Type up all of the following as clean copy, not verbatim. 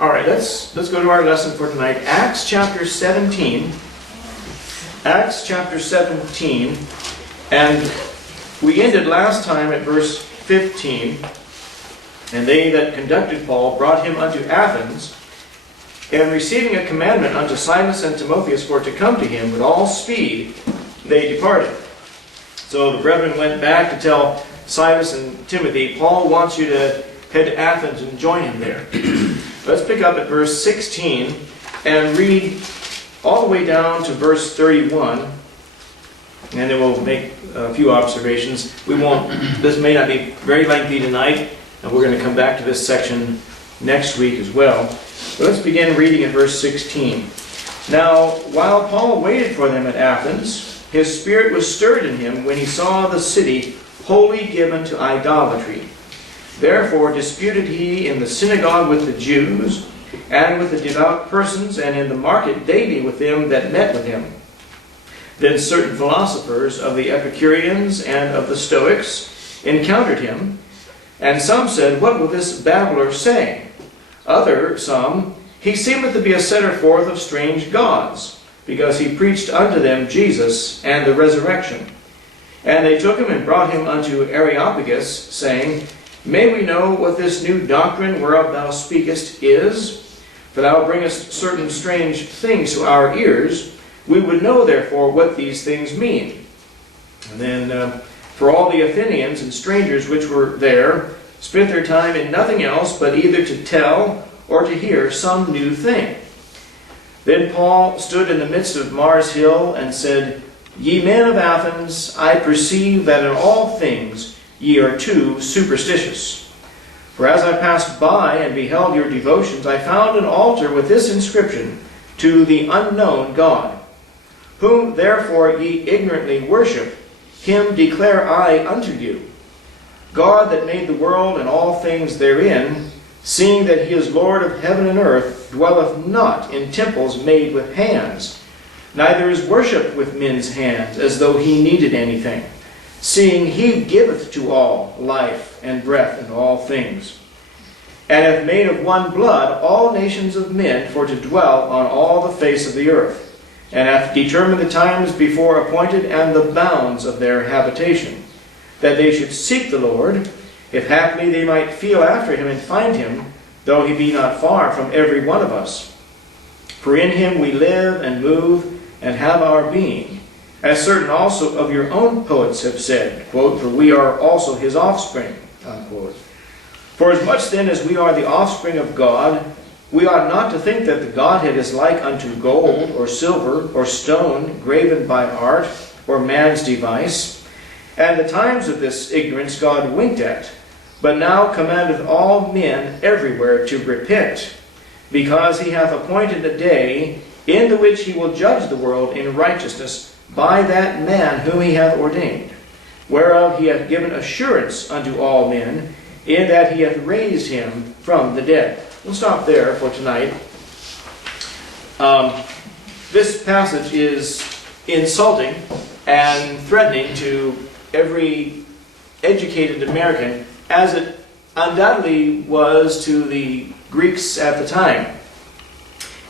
All right, let's go to our lesson for tonight. Acts chapter 17. Acts chapter 17. And we ended last time at verse 15. And they that conducted Paul brought him unto Athens, and receiving a commandment unto Silas and Timotheus for to come to him with all speed, they departed. So the brethren went back to tell Silas and Timothy, Paul wants you to head to Athens and join him there. Let's pick up at verse 16 and read all the way down to verse 31, and then we'll make a few observations. This may not be very lengthy tonight, and we're going to come back to this section next week as well. But let's begin reading at verse 16. Now, while Paul waited for them at Athens, his spirit was stirred in him when he saw the city wholly given to idolatry. Therefore disputed he in the synagogue with the Jews, and with the devout persons, and in the market daily with them that met with him. Then certain philosophers of the Epicureans and of the Stoics encountered him, and some said, What will this babbler say? Some, He seemeth to be a setter forth of strange gods, because he preached unto them Jesus and the resurrection. And they took him and brought him unto Areopagus, saying, May we know what this new doctrine whereof thou speakest is? For thou bringest certain strange things to our ears. We would know therefore what these things mean. And then, for all the Athenians and strangers which were there spent their time in nothing else but either to tell or to hear some new thing. Then Paul stood in the midst of Mars Hill and said, Ye men of Athens, I perceive that in all things ye are too superstitious. For as I passed by and beheld your devotions, I found an altar with this inscription, To the unknown God. Whom therefore ye ignorantly worship, him declare I unto you. God that made the world and all things therein, seeing that he is Lord of heaven and earth, dwelleth not in temples made with hands, neither is worshipped with men's hands, as though he needed anything, seeing he giveth to all life and breath and all things, and hath made of one blood all nations of men for to dwell on all the face of the earth, and hath determined the times before appointed and the bounds of their habitation, that they should seek the Lord, if haply they might feel after him and find him, though he be not far from every one of us. For in him we live and move and have our being, as certain also of your own poets have said, quote, For we are also his offspring, unquote. For as much then as we are the offspring of God, we ought not to think that the Godhead is like unto gold or silver or stone graven by art or man's device. And the times of this ignorance God winked at, but now commandeth all men everywhere to repent, because he hath appointed a day in the which he will judge the world in righteousness by that man whom he hath ordained, whereof he hath given assurance unto all men, in that he hath raised him from the dead. We'll stop there for tonight. This passage is insulting and threatening to every educated American, as it undoubtedly was to the Greeks at the time.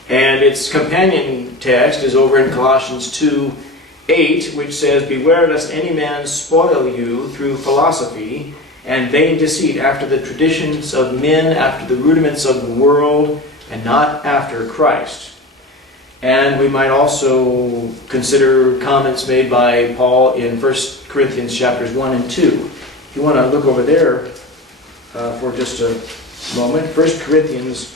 And its companion text is over in Colossians 2:8, which says, Beware lest any man spoil you through philosophy and vain deceit, after the traditions of men, after the rudiments of the world, and not after Christ. And we might also consider comments made by Paul in 1 Corinthians chapters 1 and 2. If you want to look over there for just a moment. 1 Corinthians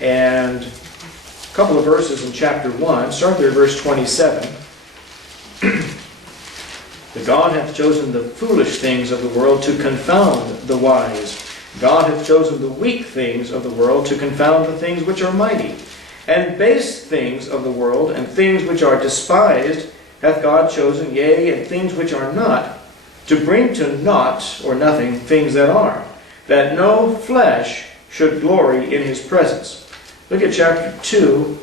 and a couple of verses in chapter 1. Start there at verse 27. That God hath chosen the foolish things of the world to confound the wise. God hath chosen the weak things of the world to confound the things which are mighty. And base things of the world, and things which are despised, hath God chosen, yea, and things which are not, to bring to naught, or nothing, things that are, that no flesh should glory in his presence. Look at chapter 2,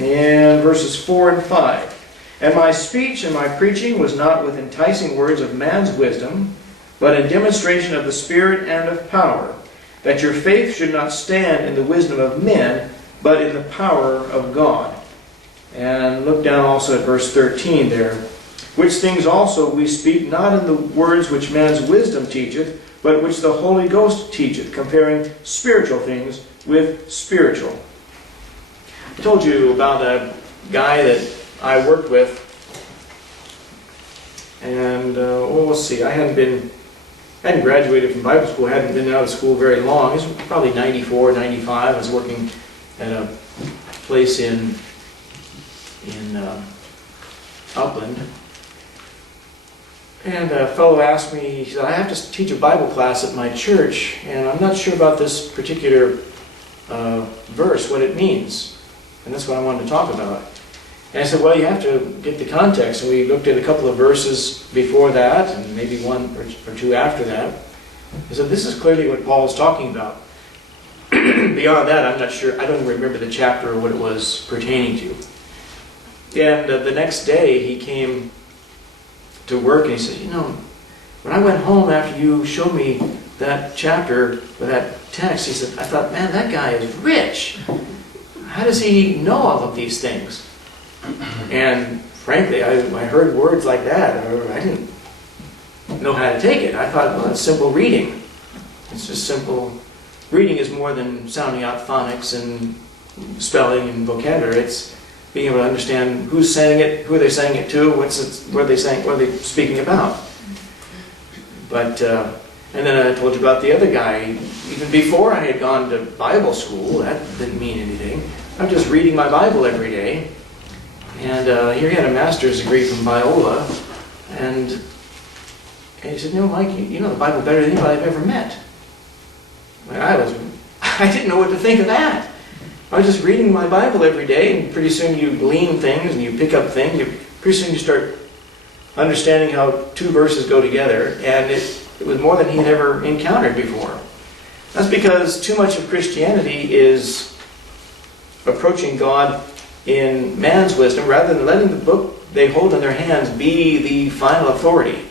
and verses 4 and 5. And my speech and my preaching was not with enticing words of man's wisdom, but in demonstration of the Spirit and of power, that your faith should not stand in the wisdom of men, but in the power of God. And look down also at verse 13 there. Which things also we speak not in the words which man's wisdom teacheth, but which the Holy Ghost teacheth, comparing spiritual things with spiritual. I told you about a guy that I worked with, and let's see, I hadn't graduated from Bible school, hadn't been out of school very long. It was probably 94, 95. I was working at a place in Upland. And a fellow asked me, he said, I have to teach a Bible class at my church, and I'm not sure about this particular verse, what it means. And that's what I wanted to talk about. And I said, well, you have to get the context. And we looked at a couple of verses before that, and maybe one or two after that. I said, this is clearly what Paul's talking about. Beyond that, I'm not sure. I don't remember the chapter or what it was pertaining to. And the next day, he came to work, and he said, when I went home after you showed me that chapter, or that text, he said, I thought, man, that guy is rich. How does he know all of these things? And frankly, I heard words like that, or I didn't know how to take it. I thought, well, it's simple reading. It's just simple. Reading is more than sounding out phonics and spelling and vocabulary. It's being able to understand who's saying it, who they're saying it to, what are they saying, what are they speaking about. But and then I told you about the other guy. Even before I had gone to Bible school, that didn't mean anything. I'm just reading my Bible every day. And here he had a master's degree from Biola, and he said, Mike, you know the Bible better than anybody I've ever met. I didn't know what to think of that. I was just reading my Bible every day, and pretty soon you glean things and you pick up things. Pretty soon you start understanding how two verses go together, and it was more than he had ever encountered before. That's because too much of Christianity is approaching God in man's wisdom rather than letting the book they hold in their hands be the final authority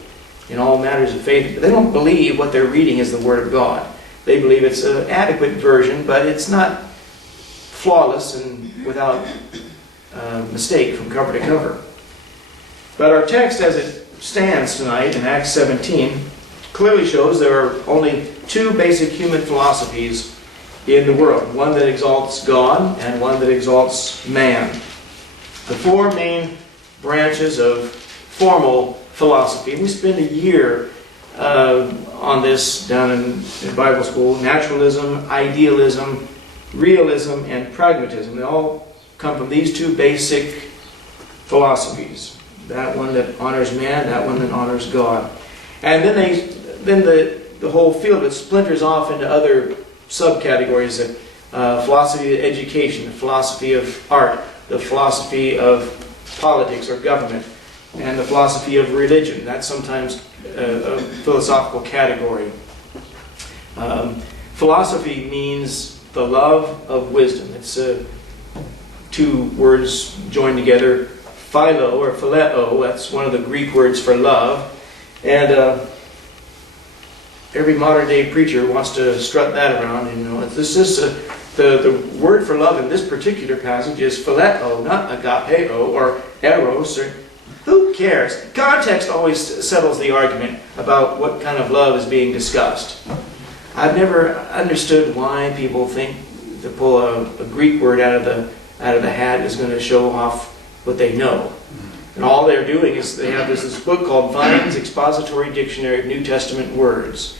in all matters of faith. They don't believe what they're reading is the Word of God. They believe it's an adequate version, but it's not flawless and without mistake from cover to cover. But our text as it stands tonight in Acts 17 clearly shows there are only two basic human philosophies in the world. One that exalts God and one that exalts man. The four main branches of formal philosophy. We spend a year on this down in Bible school. Naturalism, idealism, realism, and pragmatism. They all come from these two basic philosophies. That one that honors man, that one that honors God. And then the whole field it splinters off into other subcategories: the philosophy of education, the philosophy of art, the philosophy of politics or government, and the philosophy of religion. That's sometimes a philosophical category. Philosophy means the love of wisdom. It's two words joined together, philo or phileo. That's one of the Greek words for love. And every modern day preacher wants to strut that around. This is the word for love in this particular passage is phileo, not agapeo or eros. Who cares? Context always settles the argument about what kind of love is being discussed. I've never understood why people think to pull a Greek word out of the hat is going to show off what they know. And all they're doing is they have this book called Vine's Expository Dictionary of New Testament Words.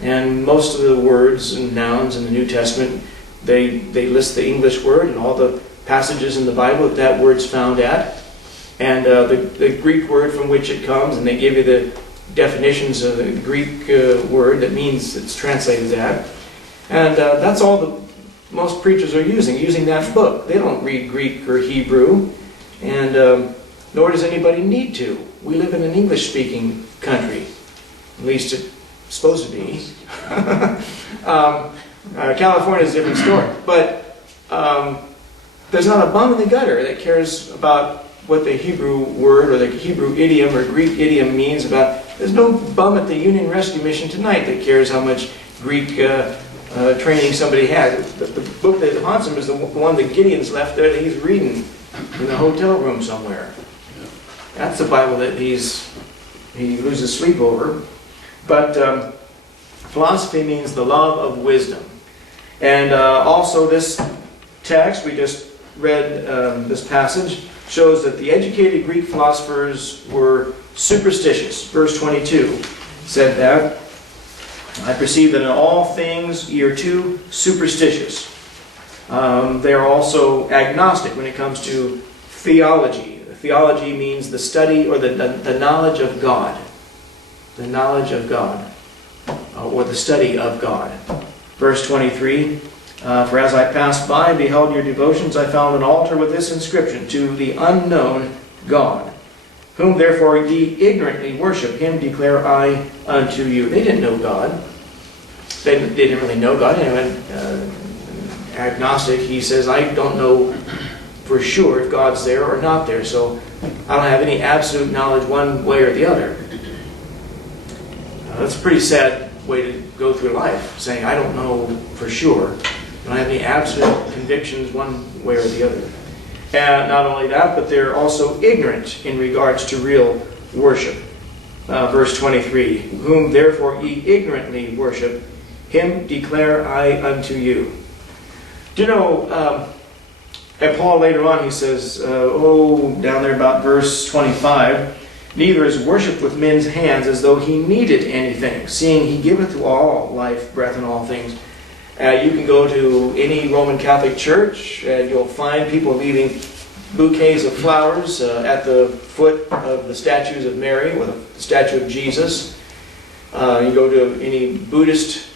And most of the words and nouns in the New Testament, they list the English word and all the passages in the Bible that word's found at, and the Greek word from which it comes, and they give you the definitions of the Greek word that means it's translated that. And that's all the most preachers are using that book. They don't read Greek or Hebrew, and nor does anybody need to. We live in an English-speaking country, at least it's supposed to be. California is a different story, but there's not a bum in the gutter that cares about what the Hebrew word or the Hebrew idiom or Greek idiom means about. There's no bum at the Union Rescue Mission tonight that cares how much Greek training somebody has. The book that haunts him is the one that Gideon's left there that he's reading in the hotel room somewhere. That's the Bible that he loses sleep over. But philosophy means the love of wisdom. And also this text, we just read this passage, shows that the educated Greek philosophers were superstitious. Verse 22 said that, I perceive that in all things ye are too superstitious. They are also agnostic when it comes to theology. Theology means the study or the knowledge of God. The knowledge of God. Or the study of God. Verse 23, for as I passed by and beheld your devotions, I found an altar with this inscription, to the unknown God. Whom therefore ye ignorantly worship, him declare I unto you. They didn't know God. They didn't really know God. Agnostic, he says, I don't know for sure if God's there or not there, so I don't have any absolute knowledge one way or the other. That's a pretty sad way to go through life, saying I don't know for sure. I don't have any absolute convictions one way or the other. And not only that, but they're also ignorant in regards to real worship. Verse 23, whom therefore ye ignorantly worship, him declare I unto you. Do you know, and Paul later on he says, down there about verse 25, neither is worship with men's hands as though he needed anything, seeing he giveth to all life, breath, and all things. You can go to any Roman Catholic church and you'll find people leaving bouquets of flowers at the foot of the statues of Mary or the statue of Jesus. You go to any Buddhist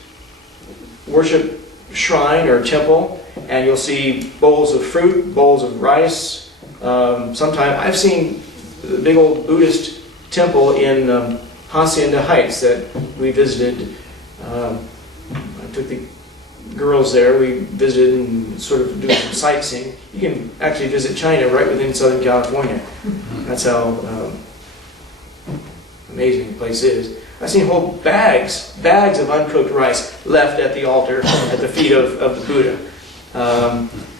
worship shrine or temple and you'll see bowls of fruit, bowls of rice. Sometimes I've seen the big old Buddhist temple in Hacienda Heights that we visited. I took the girls there. We visited and sort of do some sightseeing. You can actually visit China right within Southern California. That's how amazing the place is. I've seen whole bags of uncooked rice left at the altar at the feet of the Buddha.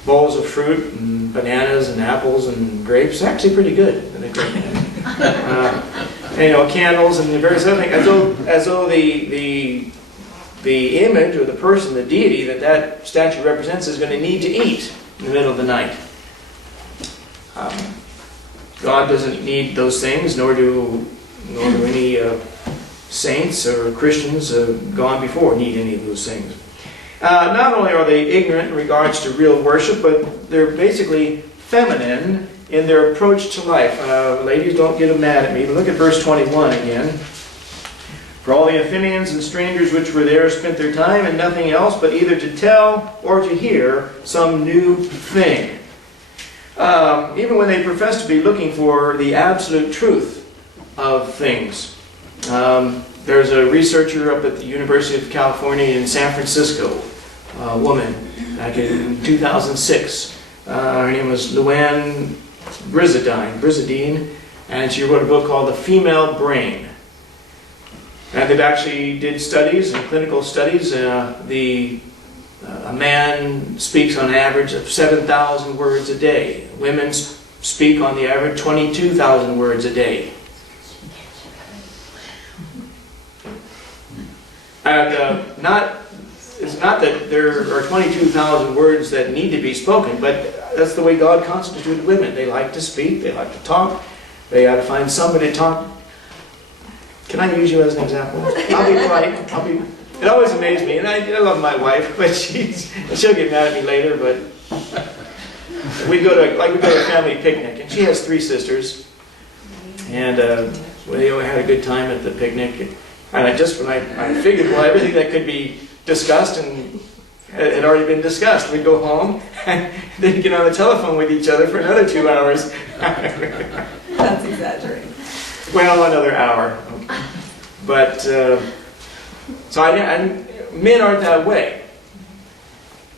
Bowls of fruit and bananas and apples and grapes. Actually pretty good. And candles and various other things, as though the image or the person, the deity that statue represents is going to need to eat in the middle of the night. God doesn't need those things, nor do any saints or Christians gone before need any of those things. Not only are they ignorant in regards to real worship, but they're basically feminine in their approach to life. Ladies, don't get mad at me, but look at verse 21 again. For all the Athenians and strangers which were there spent their time in nothing else but either to tell or to hear some new thing. Even when they profess to be looking for the absolute truth of things. There's a researcher up at the University of California in San Francisco, a woman, back in 2006. Her name was Luann Brizadine, and she wrote a book called The Female Brain. And they've actually did studies, and clinical studies. A man speaks on average of 7,000 words a day. Women speak on the average 22,000 words a day. And it's not that there are 22,000 words that need to be spoken, but that's the way God constituted women. They like to speak, they like to talk, they ought to find somebody to talk. Can I use you as an example? I'll be polite. It always amazes me, and I love my wife, but she'll get mad at me later. But we go to a family picnic, and she has 3 sisters, and we had a good time at the picnic. And I figured, well, everything that could be discussed and had already been discussed. We'd go home and then get on the telephone with each other for another 2 hours. That's exaggerating. Well, another hour. But, men aren't that way.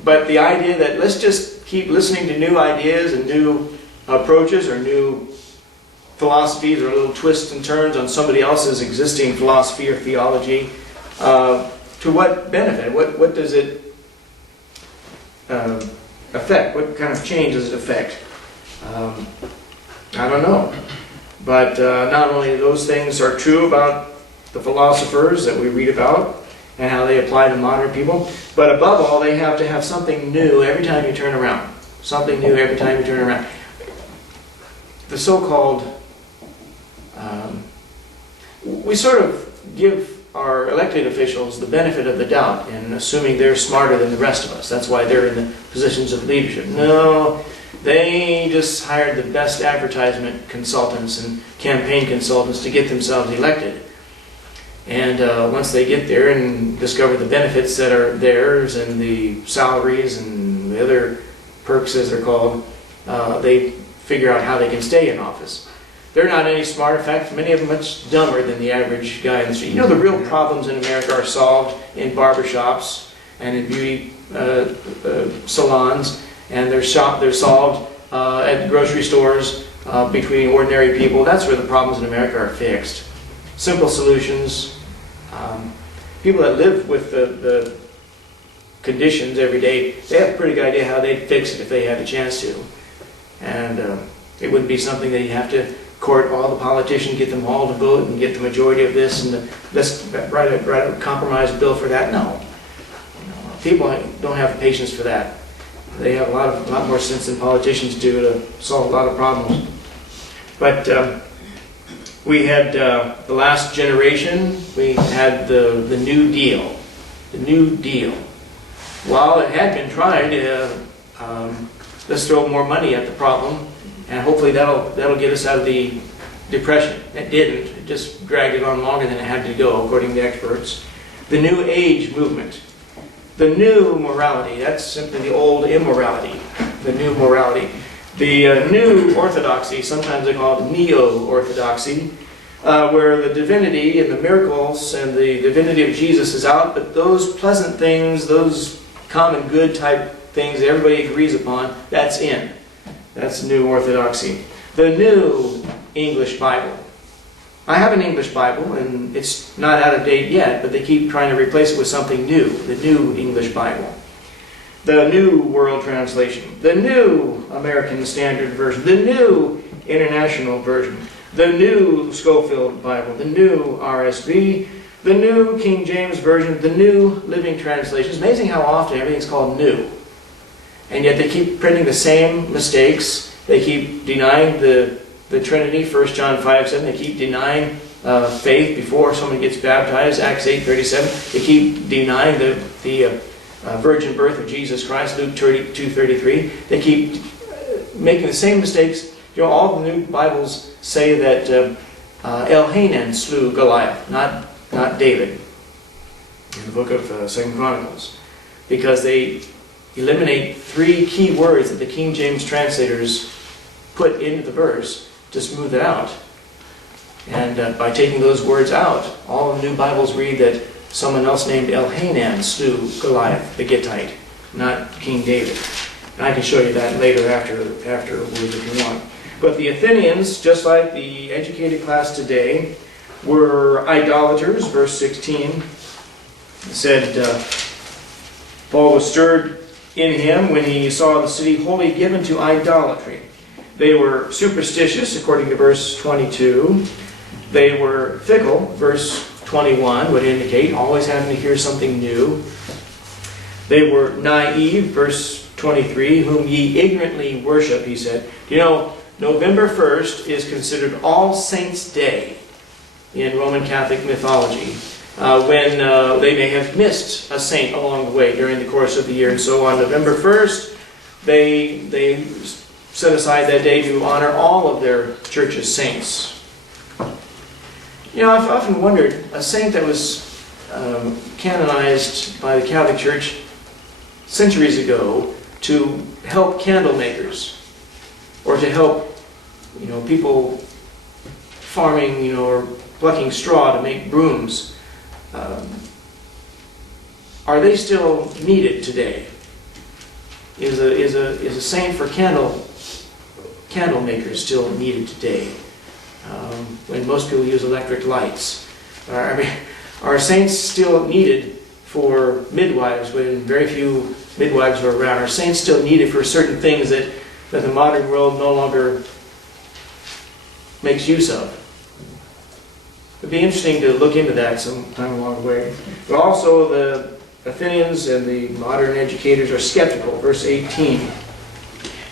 But the idea that let's just keep listening to new ideas and new approaches or new philosophies or little twists and turns on somebody else's existing philosophy or theology, to what benefit? What does it affect? What kind of change does it affect? I don't know. But not only those things are true about the philosophers that we read about and how they apply to modern people, but above all, they have to have something new every time you turn around. Something new every time you turn around. The so-called, we sort of give our elected officials the benefit of the doubt in assuming they're smarter than the rest of us. That's why they're in the positions of leadership. No, they just hired the best advertisement consultants and campaign consultants to get themselves elected. And once they get there and discover the benefits that are theirs and the salaries and the other perks, as they're called, they figure out how they can stay in office. They're not any smarter. In fact, many of them much dumber than the average guy in the street. You know, the real problems in America are solved in barbershops and in beauty salons, and they're solved at grocery stores between ordinary people. That's where the problems in America are fixed. Simple solutions. People that live with the conditions every day, they have a pretty good idea how they'd fix it if they had a chance to. And it wouldn't be something that you have to court all the politicians, get them all to vote and get the majority of this and let's write a compromise bill for that. No. People don't have patience for that. They have a lot more sense than politicians do to solve a lot of problems. But we had the last generation, we had the New Deal. The New Deal. While it had been tried, let's throw more money at the problem, and hopefully that'll get us out of the depression. It didn't. It just dragged it on longer than it had to go, according to experts. The New Age movement. The new morality. That's simply the old immorality. The new morality. The new orthodoxy, sometimes they call it neo-orthodoxy, where the divinity and the miracles and the divinity of Jesus is out, but those pleasant things, those common good type things that everybody agrees upon, that's in. That's new orthodoxy. The new English Bible. I have an English Bible, and it's not out of date yet, but they keep trying to replace it with something new. The new English Bible. The New World Translation. The New American Standard Version. The New International Version. The New Schofield Bible. The New RSV. The New King James Version. The New Living Translation. It's amazing how often everything's called new. And yet they keep printing the same mistakes. They keep denying the Trinity, 1 John 5:7. They keep denying faith before someone gets baptized, Acts 8:37. They keep denying the virgin birth of Jesus Christ, Luke 2:33. They keep making the same mistakes. You know, all the new Bibles say that Elhanan slew Goliath, not David, in the book of 2 Chronicles, because they eliminate 3 key words that the King James translators put into the verse to smooth it out. And by taking those words out, all the new Bibles read that someone else named Elhanan slew Goliath, the Gittite, not King David. And I can show you that later afterwards if you want. But the Athenians, just like the educated class today, were idolaters. Verse 16 said, Paul was stirred in him when he saw the city wholly given to idolatry. They were superstitious, according to verse 22. They were fickle, verse 21 would indicate, always having to hear something new. They were naive, verse 23, whom ye ignorantly worship, he said. You know, November 1st is considered All Saints' Day in Roman Catholic mythology, when they may have missed a saint along the way during the course of the year. And so on November 1st, they set aside that day to honor all of their church's saints. You know, I've often wondered, a saint that was canonized by the Catholic Church centuries ago to help candle makers, or to help, people farming, or plucking straw to make brooms. Are they still needed today? Is a saint for candle makers still needed today? When most people use electric lights. Are saints still needed for midwives when very few midwives were around, or saints still needed for certain things that the modern world no longer makes use of. It'd be interesting to look into that sometime along the way. But also the Athenians and the modern educators are skeptical. Verse 18.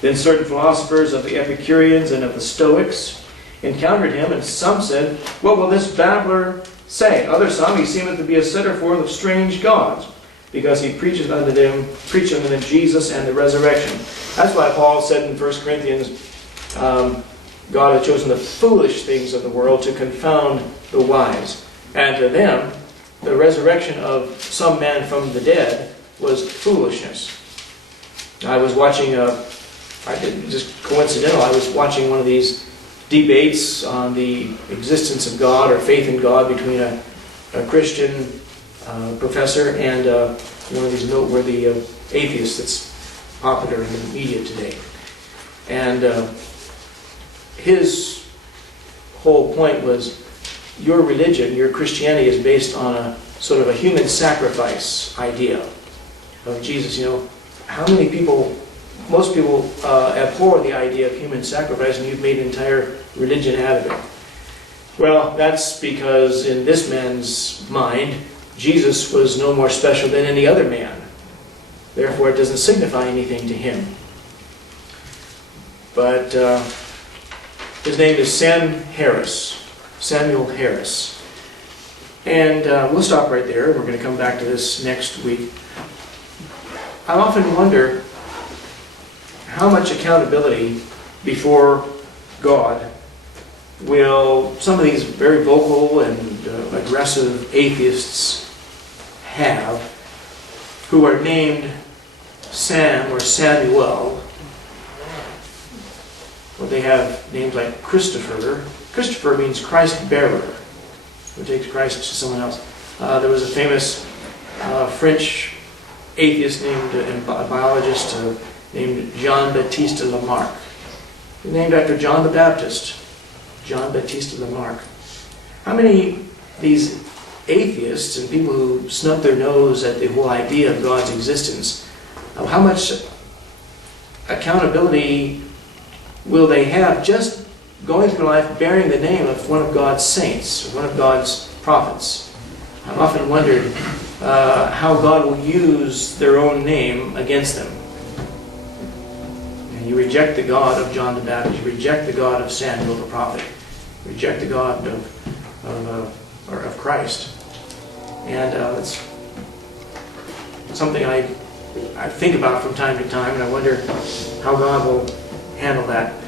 Then certain philosophers of the Epicureans and of the Stoics encountered him, and some said, "What will this babbler say?" Others some, "He seemeth to be a setter forth of strange gods, because he preacheth unto them Jesus and the resurrection." That's why Paul said in 1 Corinthians, God hath chosen the foolish things of the world to confound the wise. And to them, the resurrection of some man from the dead was foolishness. I was watching, just coincidental, I was watching one of these debates on the existence of God or faith in God between a Christian professor and one of these noteworthy atheists that's popular in the media today. And his whole point was, your religion, your Christianity is based on a sort of a human sacrifice idea of Jesus. You know, how many people, most people abhor the idea of human sacrifice, and you've made an entire religion out of it. Well, that's because in this man's mind, Jesus was no more special than any other man. Therefore, it doesn't signify anything to him. But his name is Samuel Harris. And we'll stop right there. We're going to come back to this next week. I often wonder how much accountability before God will some of these very vocal and aggressive atheists have, who are named Sam or Samuel. Well, they have names like Christopher. Christopher means Christ bearer, who takes Christ to someone else. There was a famous French atheist and biologist named Jean-Baptiste Lamarck. He's named after John the Baptist. Jean-Baptiste Lamarck. How many of these atheists and people who snub their nose at the whole idea of God's existence, how much accountability will they have just going through life bearing the name of one of God's saints, or one of God's prophets? I've often wondered how God will use their own name against them. And you reject the God of John the Baptist, you reject the God of Samuel the prophet, you reject the God of Christ. And it's something I think about from time to time, and I wonder how God will handle that.